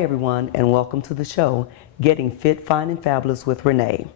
Hi everyone, and welcome to the show, Getting Fit, Fine and Fabulous with Renee.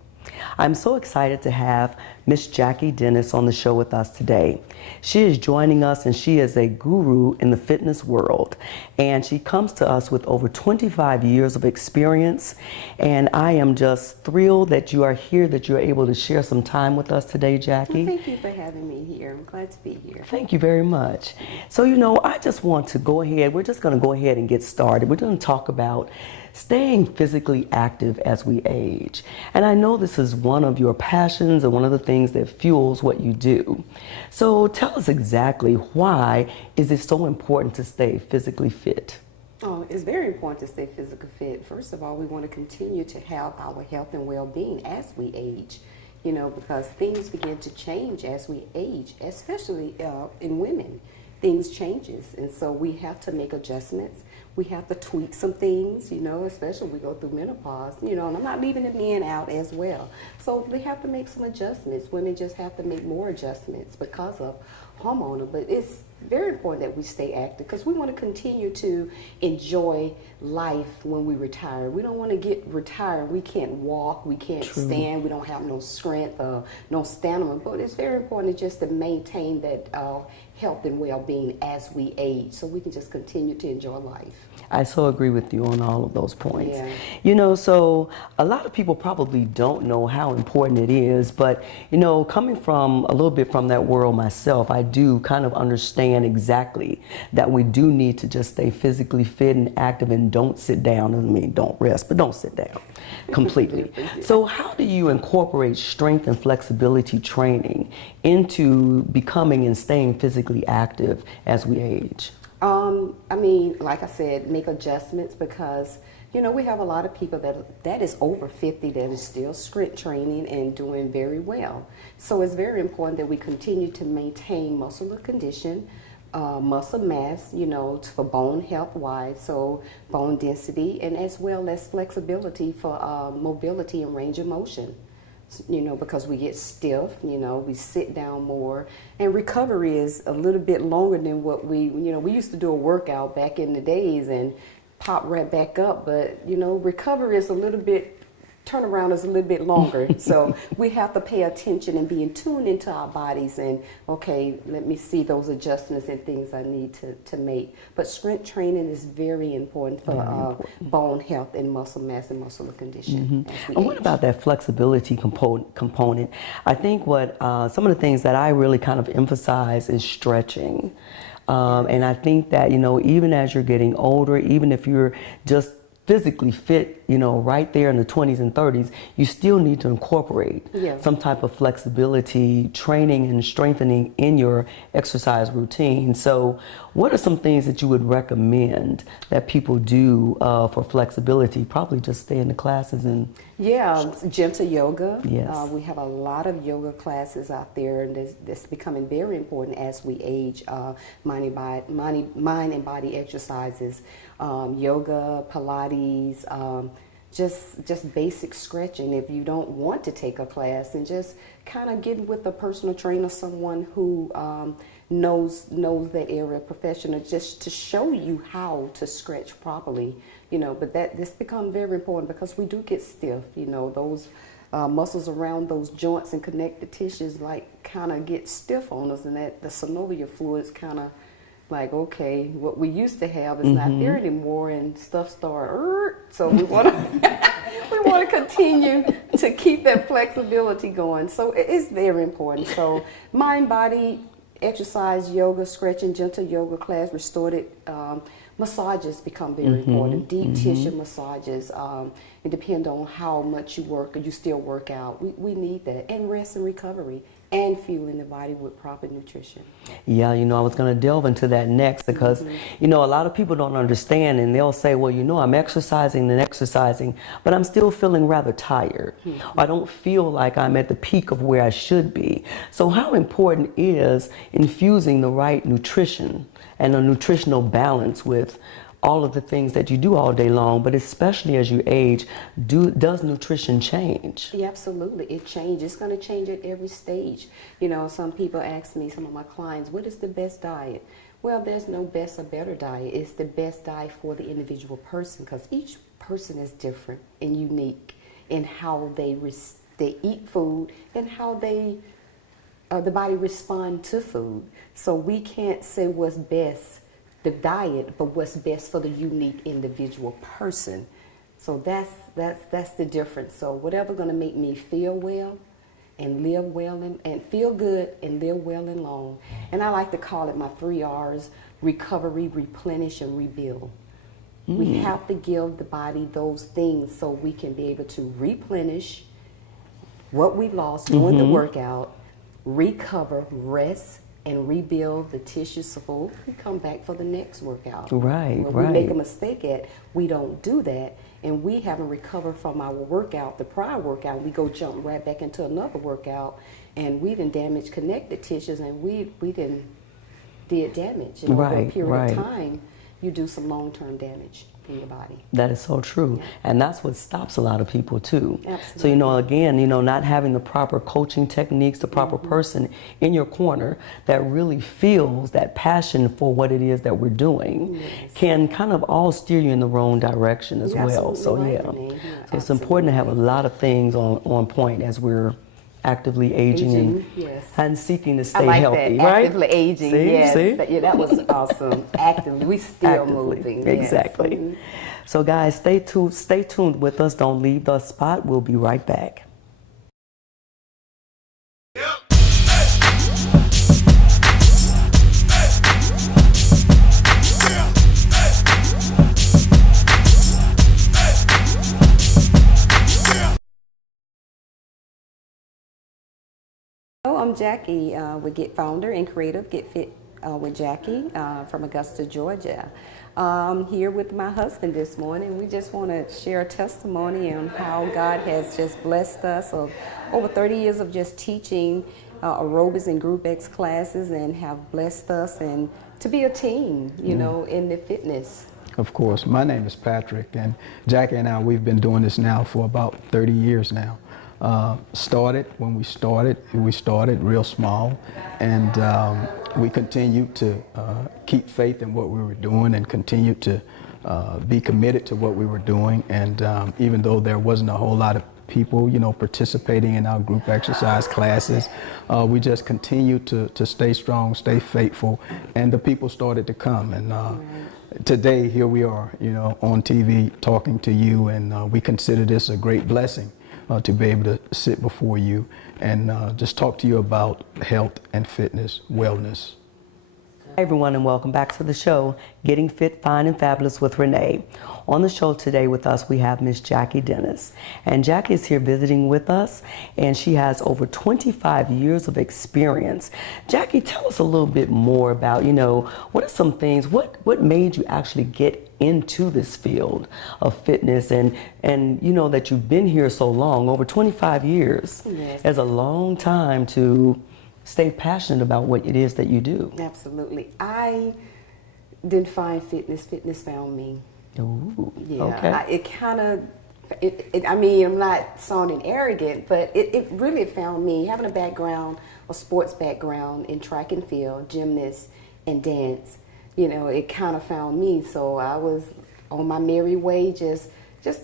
I'm so excited to have Miss Jackie Dennis on the show with us today. She is joining us and she is a guru in the fitness world. And she comes to us with over 25 years of experience. And I am just thrilled that you are here, that you're able to share some time with us today, Jackie. Well, thank you for having me here. I'm glad to be here. Thank you very much. So, I just want to go ahead, we're just going to go ahead and get started. We're going to talk about staying physically active as we age. And I know this is one of your passions and one of the things that fuels what you do. So tell us exactly, why is it so important to stay physically fit? Oh, it's very important to stay physically fit. First of all, we want to continue to have our health and well-being as we age, because things begin to change as we age, especially in women. Things changes, and so we have to make adjustments. We have to tweak some things, especially when we go through menopause, and I'm not leaving the men out as well. So we have to make some adjustments. Women just have to make more adjustments because of hormonal, but it's very important that we stay active because we want to continue to enjoy life when we retire. We don't want to get retired. We can't walk, we can't stand, we don't have no strength, no stamina, but it's very important just to maintain that health and well-being as we age so we can just continue to enjoy life. I so agree with you on all of those points. Yeah. So a lot of people probably don't know how important it is, but coming from a little bit from that world myself, I do kind of understand exactly that we do need to just stay physically fit and active and don't sit down. I mean, don't rest, but don't sit down completely. So how do you incorporate strength and flexibility training into becoming and staying physically active as we age? Like I said, make adjustments because, we have a lot of people that is over 50 that is still strength training and doing very well. So it's very important that we continue to maintain muscular condition, muscle mass, for bone health wise, so bone density, and as well as flexibility for mobility and range of motion. Because we get stiff, we sit down more, and recovery is a little bit longer than what we used to do a workout back in the days and pop right back up, but recovery is a little bit, turnaround is a little bit longer. So we have to pay attention and be in tune into our bodies and, okay, let me see those adjustments and things I need to make. But strength training is very important for bone health and muscle mass and muscular condition. And what about that flexibility component? I think what some of the things that I really kind of emphasize is stretching. And I think that, even as you're getting older, even if you're just physically fit, right there in the 20s and 30s, you still need to incorporate some type of flexibility training and strengthening in your exercise routine. So what are some things that you would recommend that people do for flexibility? Probably just stay in the classes and... gentle yoga. Yes. We have a lot of yoga classes out there, and that's becoming very important as we age. Mind and body exercises, yoga, Pilates, just basic stretching if you don't want to take a class, and just kind of getting with a personal trainer, someone who knows that area, professional, just to show you how to stretch properly. But this becomes very important because we do get stiff. Those muscles around those joints and connective tissues kind of get stiff on us, and that the synovial fluids kind of like, okay, what we used to have is not there anymore, and stuff start. So we want to continue to keep that flexibility going. So it is very important. So mind, body, exercise, yoga, stretching, gentle yoga class, restorative massages become very important. Deep tissue massages. It depends on how much you work or you still work out. We need that, and rest and recovery, and fueling the body with proper nutrition. Yeah, I was going to delve into that next because, a lot of people don't understand, and they'll say, well, I'm exercising and exercising, but I'm still feeling rather tired. I don't feel like I'm at the peak of where I should be. So how important is infusing the right nutrition and a nutritional balance with all of the things that you do all day long, but especially as you age, does nutrition change? Yeah, absolutely, it changes. It's going to change at every stage. Some people ask me, some of my clients, what is the best diet? Well, there's no best or better diet. It's the best diet for the individual person because each person is different and unique in how they eat food and how the body respond to food. So we can't say what's best, the diet, but what's best for the unique individual person. So that's the difference. So whatever going to make me feel well and live well and feel good and live well and long. And I like to call it my 3 R's: recovery, replenish, and rebuild. We have to give the body those things so we can be able to replenish what we lost during the workout, recover, rest, and rebuild the tissues so we come back for the next workout. Right, when we make a mistake we don't do that, and we haven't recovered from our workout, the prior workout, we go jump right back into another workout, and we done damaged connected tissues, and we did damage. And over a period of time, you do some long-term damage in your body. That is so true. Yeah. And that's what stops a lot of people too. Absolutely. So, you know, again, you know, not having the proper coaching techniques, the proper person in your corner that really feels that passion for what it is that we're doing can kind of all steer you in the wrong direction as well. So, Renee. So it's important to have a lot of things on point as we're actively aging and seeking to stay healthy, right? Actively aging, See? That was awesome. Actively, we still moving. Exactly. Yes. So guys, stay tuned with us. Don't leave the spot. We'll be right back. I'm Jackie, founder and creator of Get Fit with Jackie from Augusta, Georgia. I'm here with my husband this morning. We just want to share a testimony on how God has just blessed us of over 30 years of just teaching aerobics and group X classes, and have blessed us and to be a team, you know, in the fitness. Of course. My name is Patrick, and Jackie and I, we've been doing this now for about 30 years now. When we started real small, and we continued to keep faith in what we were doing and continue to be committed to what we were doing. And even though there wasn't a whole lot of people, you know, participating in our group exercise classes, we just continued to stay strong, stay faithful, and the people started to come. And today, here we are, you know, on TV talking to you, and we consider this a great blessing. To be able to sit before you and just talk to you about health and fitness, wellness. Hi everyone, and welcome back to the show, Getting Fit, Fine, and Fabulous with Renee. On the show today with us, we have Miss Jackie Dennis. And Jackie is here visiting with us, and she has over 25 years of experience. Jackie, tell us a little bit more about, you know, what are some things, what made you actually get into this field of fitness, and you know that you've been here so long, over 25 years. Yes. Is a long time to stay passionate about what it is that you do. Absolutely. I didn't find fitness. Fitness found me. Ooh, Yeah. okay. I mean, I'm not sounding arrogant, but it really found me. Having a sports background in track and field, gymnast, and dance, you know, it kind of found me. So I was on my merry way, just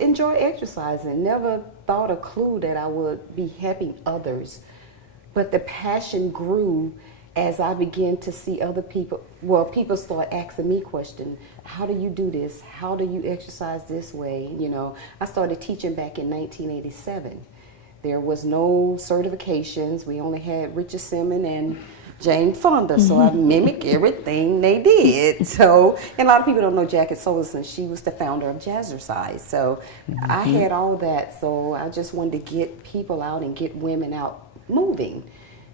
enjoy exercising. Never thought a clue that I would be helping others. But the passion grew as I began to see other people. Well, people start asking me questions. How do you do this? How do you exercise this way? You know, I started teaching back in 1987. There was no certifications. We only had Richard Simmons and Jane Fonda, so I mimicked everything they did. So, and a lot of people don't know Jackie Solerson. She was the founder of Jazzercise. So I had all that. So I just wanted to get people out and get women out moving.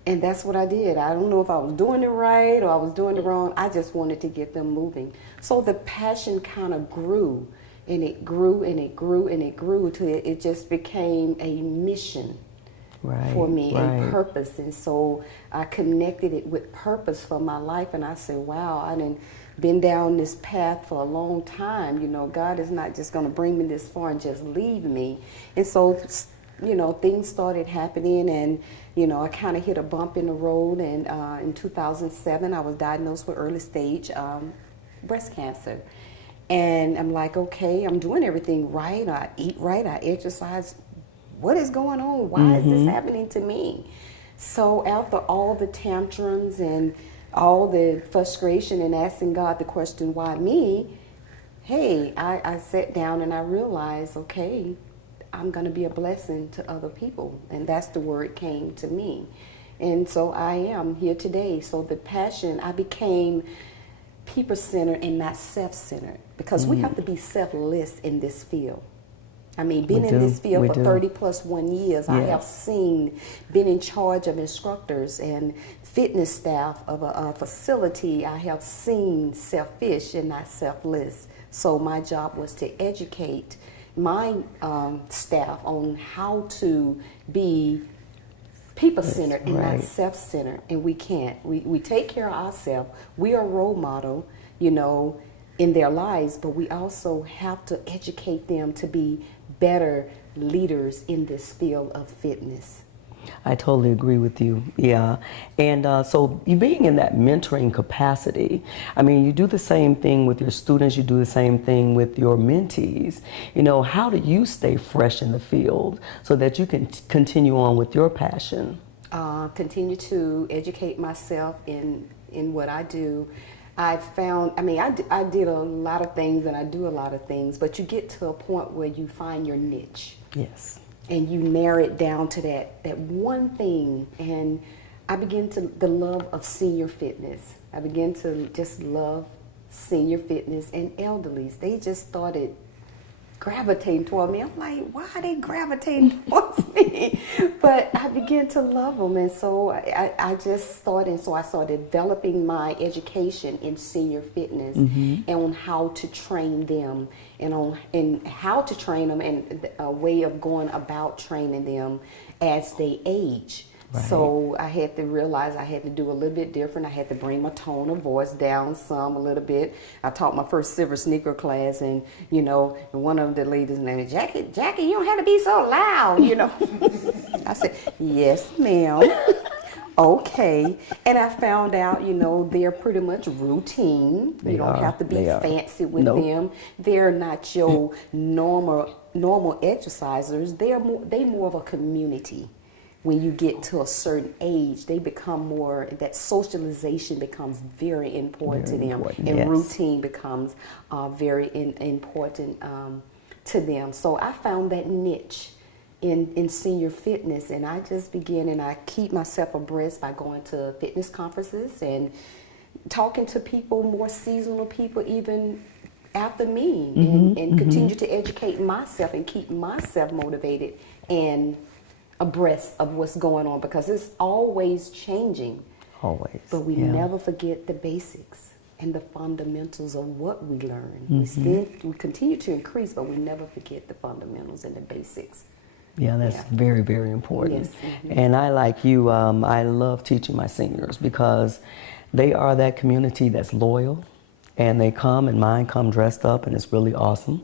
And that's what I did. I don't know if I was doing it right or I was doing it wrong. I just wanted to get them moving. So the passion kind of grew, and it grew and it grew and it grew till it just became a mission. For me, and purpose. And so I connected it with purpose for my life, and I said, wow, I done been down this path for a long time. You know, God is not just going to bring me this far and just leave me. And so things started happening, and I kind of hit a bump in the road. And in 2007, I was diagnosed with early stage breast cancer. And I'm like, okay, I'm doing everything right. I eat right. I exercise. What is going on? Why is this happening to me? So after all the tantrums and all the frustration and asking God the question, why me? Hey, I sat down and I realized, okay, I'm going to be a blessing to other people. And that's the word came to me. And so I am here today. So the passion, I became people-centered and not self-centered, because we have to be selfless in this field. I mean, being in this field for 30 plus 1 years, I have been in charge of instructors and fitness staff of a facility. I have seen selfish and not selfless. So my job was to educate my staff on how to be people-centered and not self-centered, and we can't. We take care of ourselves. We are a role model, in their lives, but we also have to educate them to be better leaders in this field of fitness. I totally agree with you. Yeah. And so you being in that mentoring capacity, I mean, you do the same thing with your students, you do the same thing with your mentees. How do you stay fresh in the field so that you can continue on with your passion? Continue to educate myself in what I do. I found, I did a lot of things and I do a lot of things, but you get to a point where you find your niche. Yes. And you narrow it down to that one thing. And I began to, the love of senior fitness. I began to just love senior fitness and elderlies. They just started gravitating toward me. I'm like, why are they gravitating towards me? But I began to love them. And so I just started, so I started developing my education in senior fitness and on how to train them and how to train them and a way of going about training them as they age. Right. So I had to realize I had to do a little bit different. I had to bring my tone of voice down a little bit. I taught my first silver sneaker class, and one of the ladies named Jackie, you don't have to be so loud, I said, yes, ma'am. Okay. And I found out, they're pretty much routine. You don't have to be fancy with them. They're not your normal exercisers. They're more of a community. When you get to a certain age, they become more, that socialization becomes very important to them, and routine becomes very important to them. So I found that niche in senior fitness, and I just begin and I keep myself abreast by going to fitness conferences and talking to people, more seasonal people, even after me, and continue to educate myself and keep myself motivated and abreast of what's going on, because it's always changing. Always. But we never forget the basics and the fundamentals of what we learn. We continue to increase, but we never forget the fundamentals and the basics. Yeah, that's very, very important. Yes. And I, like you, I love teaching my seniors because they are that community that's loyal. And they come, and mine come dressed up, and it's really awesome.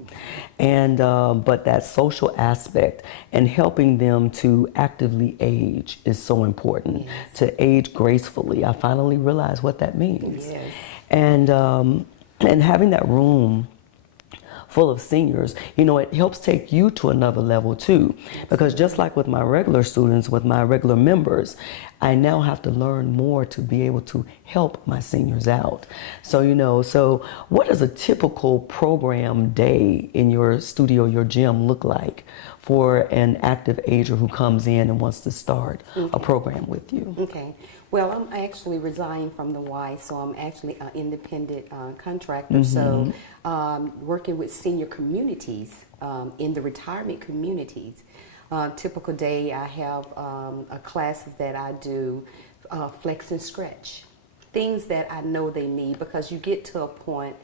And but that social aspect and helping them to actively age is so important. Yes. To age gracefully. I finally realized what that means. Yes. And having that room full of seniors, it helps take you to another level too. Because just like with my regular students, with my regular members, I now have to learn more to be able to help my seniors out. So, so what does a typical program day in your studio, your gym look like for an active ager who comes in and wants to start a program with you? Okay. Well, I'm actually resigned from the Y, so I'm actually an independent contractor. So working with senior communities in the retirement communities. Typical day, I have classes that I do, flex and stretch, things that I know they need, because you get to a point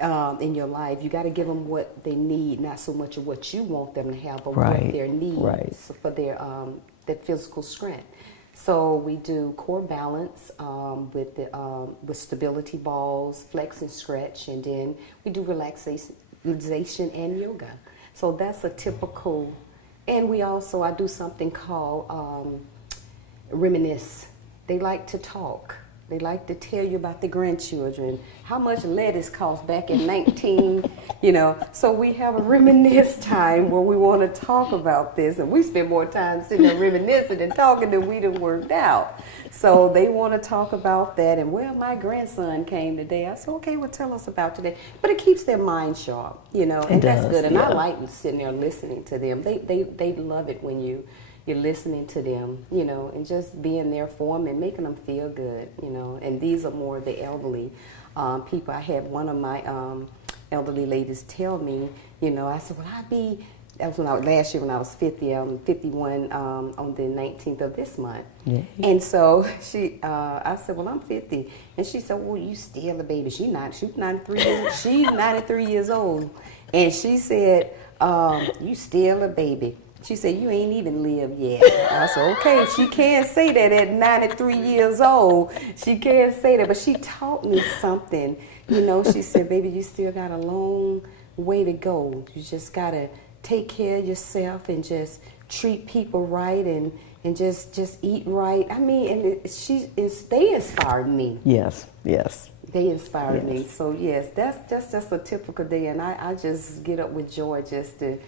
in your life, you got to give them what they need, not so much of what you want them to have, but what their needs for their physical strength. So we do core balance with stability balls, flex and stretch, and then we do relaxation and yoga. So that's a typical And we also, I do something called reminisce. They like to talk. They like to tell you about the grandchildren, how much lettuce cost back in 19, you know. So we have a reminisce time where we want to talk about this, and we spend more time sitting there reminiscing and talking than we done worked out. So they want to talk about that, and well, my grandson came today. I said, okay, well, tell us about today. But it keeps their mind sharp, you know, and that's good. And I like sitting there listening to them. They love it when you're listening to them, you know, and just being there for them and making them feel good, you know. And these are more the elderly people. I had one of my elderly ladies tell me, you know, I said, well, that was last year when I was 50, 51 on the 19th of this month. Yeah. And so I said, well, I'm 50. And she said, well, you still a baby. She's 93 years, she's 93 years old. And she said, you still a baby. She said, you ain't even lived yet. I said, okay, she can't say that at 93 years old. She can't say that, but she taught me something. You know, she said, baby, you still got a long way to go. You just got to take care of yourself and just treat people right and just eat right. I mean, and they inspired me. Yes, yes. They inspired me. So, yes, that's just a typical day, and I just get up with joy just to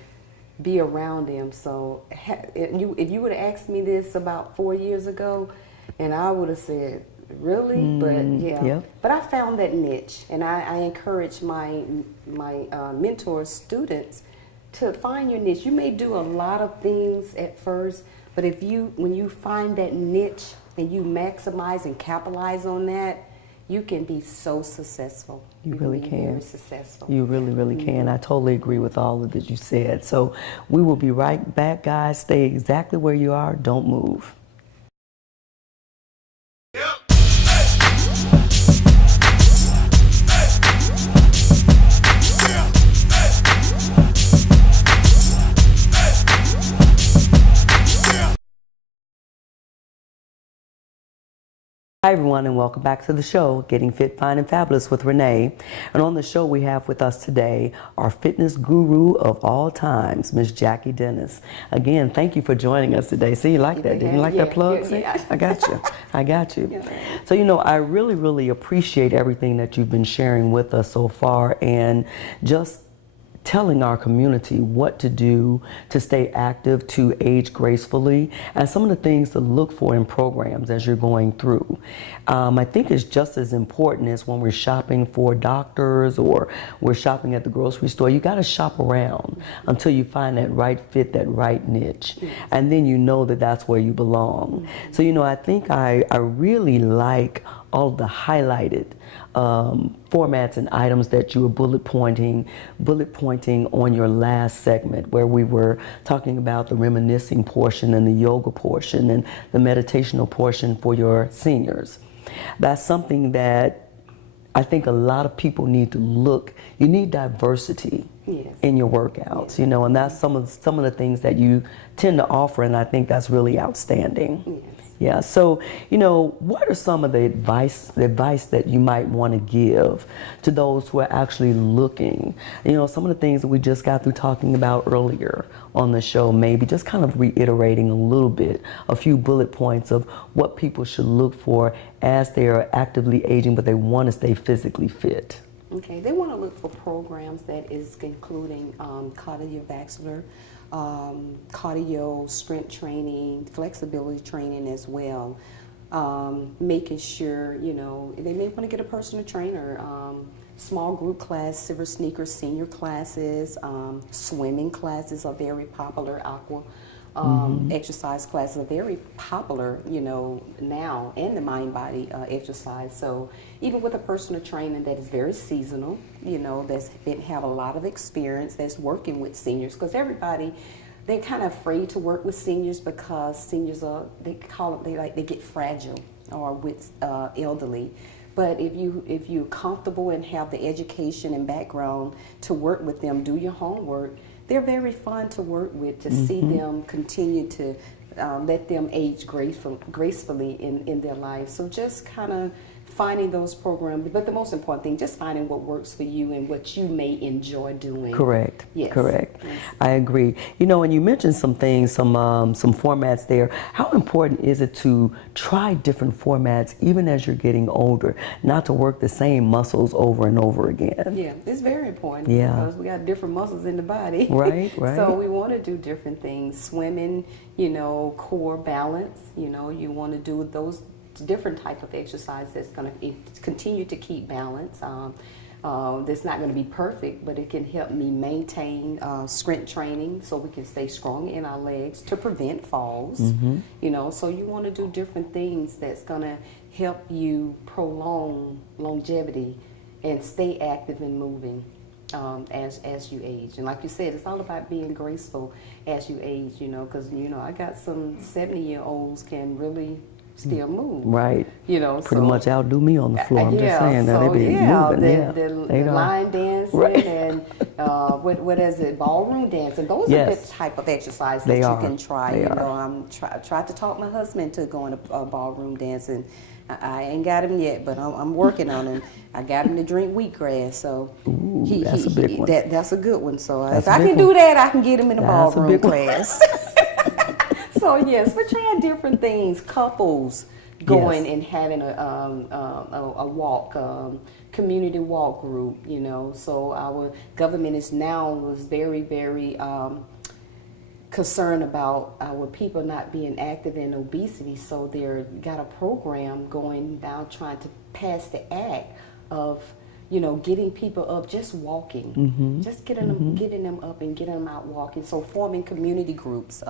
be around them. So if you would have asked me this about 4 years ago, and I would have said, really? But yeah. But I found that niche, and I encourage my mentor students to find your niche. You may do a lot of things at first, but when you find that niche and you maximize and capitalize on that, you can be so successful. You really can. Very successful. You really, really can. I totally agree with all of that you said. So we will be right back, guys. Stay exactly where you are. Don't move. Hi everyone, and welcome back to the show, Getting Fit, Fine, and Fabulous with Renee. And on the show we have with us today our fitness guru of all times, Miss Jackie Dennis. Again, thank you for joining us today. See, you like that? Didn't you like that plug? See? Yeah. I got you. I got you. Yeah. So, you know, I really, really appreciate everything that you've been sharing with us so far, and just telling our community what to do to stay active, to age gracefully, and some of the things to look for in programs as you're going through. I think it's just as important as when we're shopping for doctors or we're shopping at the grocery store. You got to shop around until you find that right fit, that right niche, and then you know that that's where you belong. So, you know, I think I really like all the highlighted formats and items that you were bullet pointing on your last segment, where we were talking about the reminiscing portion and the yoga portion and the meditational portion for your seniors. That's something that I think a lot of people need to look. You need diversity in your workouts, you know, and that's some of the things that you tend to offer, and I think that's really outstanding. Yeah, so, you know, what are some of the advice that you might want to give to those who are actually looking? You know, some of the things that we just got through talking about earlier on the show, maybe just kind of reiterating a little bit, a few bullet points of what people should look for as they are actively aging, but they want to stay physically fit. Okay, they want to look for programs that is including cardiovascular, cardio, strength training, flexibility training as well. Making sure, you know, they may want to get a personal trainer, small group class, silver sneakers, senior classes, swimming classes are very popular, aqua exercise classes are very popular, you know, now, and the mind-body exercise. So even with a personal trainer that is very seasonal, you know, have a lot of experience, that's working with seniors, because everybody, they're kind of afraid to work with seniors because seniors they get fragile, or with elderly. But if you're comfortable and have the education and background to work with them, do your homework, they're very fun to work with, to see them continue to let them age gracefully in their life. So just kind of finding those programs, but the most important thing, just finding what works for you and what you may enjoy doing. Correct. Yes. Correct. Yes. I agree. You know, and you mentioned some things, some formats there. How important is it to try different formats even as you're getting older, not to work the same muscles over and over again? Yeah, it's very important. Yeah. Because we got different muscles in the body. Right, right. So we want to do different things. Swimming, you know, core balance. You know, you want to do those different type of exercise that's going to continue to keep balance. That's not going to be perfect, but it can help me maintain strength training so we can stay strong in our legs to prevent falls. You know, so you want to do different things that's going to help you prolong longevity and stay active and moving as you age. And like you said, it's all about being graceful as you age, you know, because, you know, I got some 70-year-olds can really still move. Right. You know, pretty so, much outdo me on the floor. I'm just saying that so, they be moving. The line dancing Right. and what is it, ballroom dancing. Those are the type of exercise that you can try. They you are. know, I'm tried to talk my husband to going to ballroom dancing. I ain't got him yet, but I'm working on him. I got him to drink wheatgrass, so that's a big one. That's a good one. So That's if a I big can one. do that, I can get him in the That's a ballroom big one. class. So yes, we're trying different things. Couples going and having a walk, community walk group. You know, so our government is very concerned about our people not being active in obesity. So they're got a program going now trying to pass the act of, you know, getting people up, just walking, just getting them up and getting them out walking. So forming community groups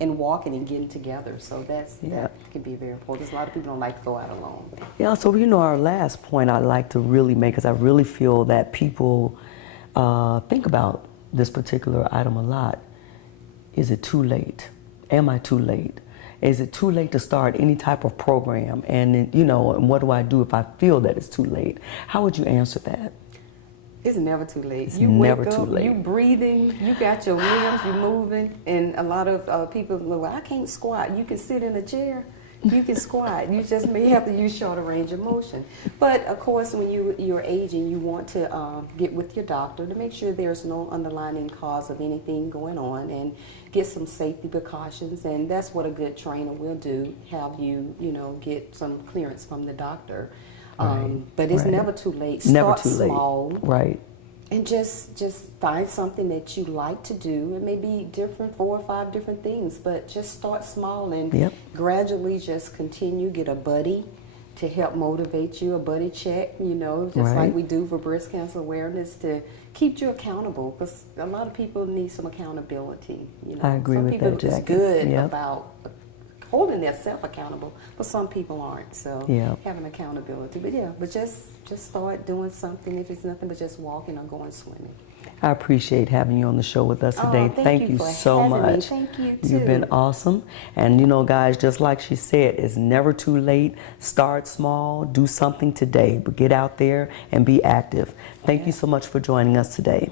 and walking and getting together. So that can be very important. 'Cause a lot of people don't like to go out alone. Yeah, so you know, our last point I'd like to really make, because I really feel that people think about this particular item a lot. Is it too late? Am I too late? Is it too late to start any type of program? And, you know, and what do I do if I feel that it's too late? How would you answer that? It's never too late. It's You never wake too up, late. you breathing, you got your limbs, you moving, and a lot of people go, well, I can't squat. You can sit in a chair, you can squat. You just may have to use shorter range of motion. But of course, when you're aging, you want to get with your doctor to make sure there's no underlying cause of anything going on, and get some safety precautions. And that's what a good trainer will do, have you, you know, get some clearance from the doctor. But it's never too late. Start small. Right. And just find something that you like to do. It may be different, 4 or 5 different things, but just start small and gradually just continue. Get a buddy to help motivate you, a buddy check, you know, just like we do for breast cancer awareness, to keep you accountable, because a lot of people need some accountability. You know, I agree with that, Jackie. Some people is good about holding themselves accountable, but some people aren't. So having accountability, but just start doing something. If it's nothing but just walking or going swimming. I appreciate having you on the show with us today. Thank you for so having much. Me. Thank you too. You've been awesome. And you know, guys, just like she said, it's never too late. Start small, do something today, but get out there and be active. Thank you so much for joining us today.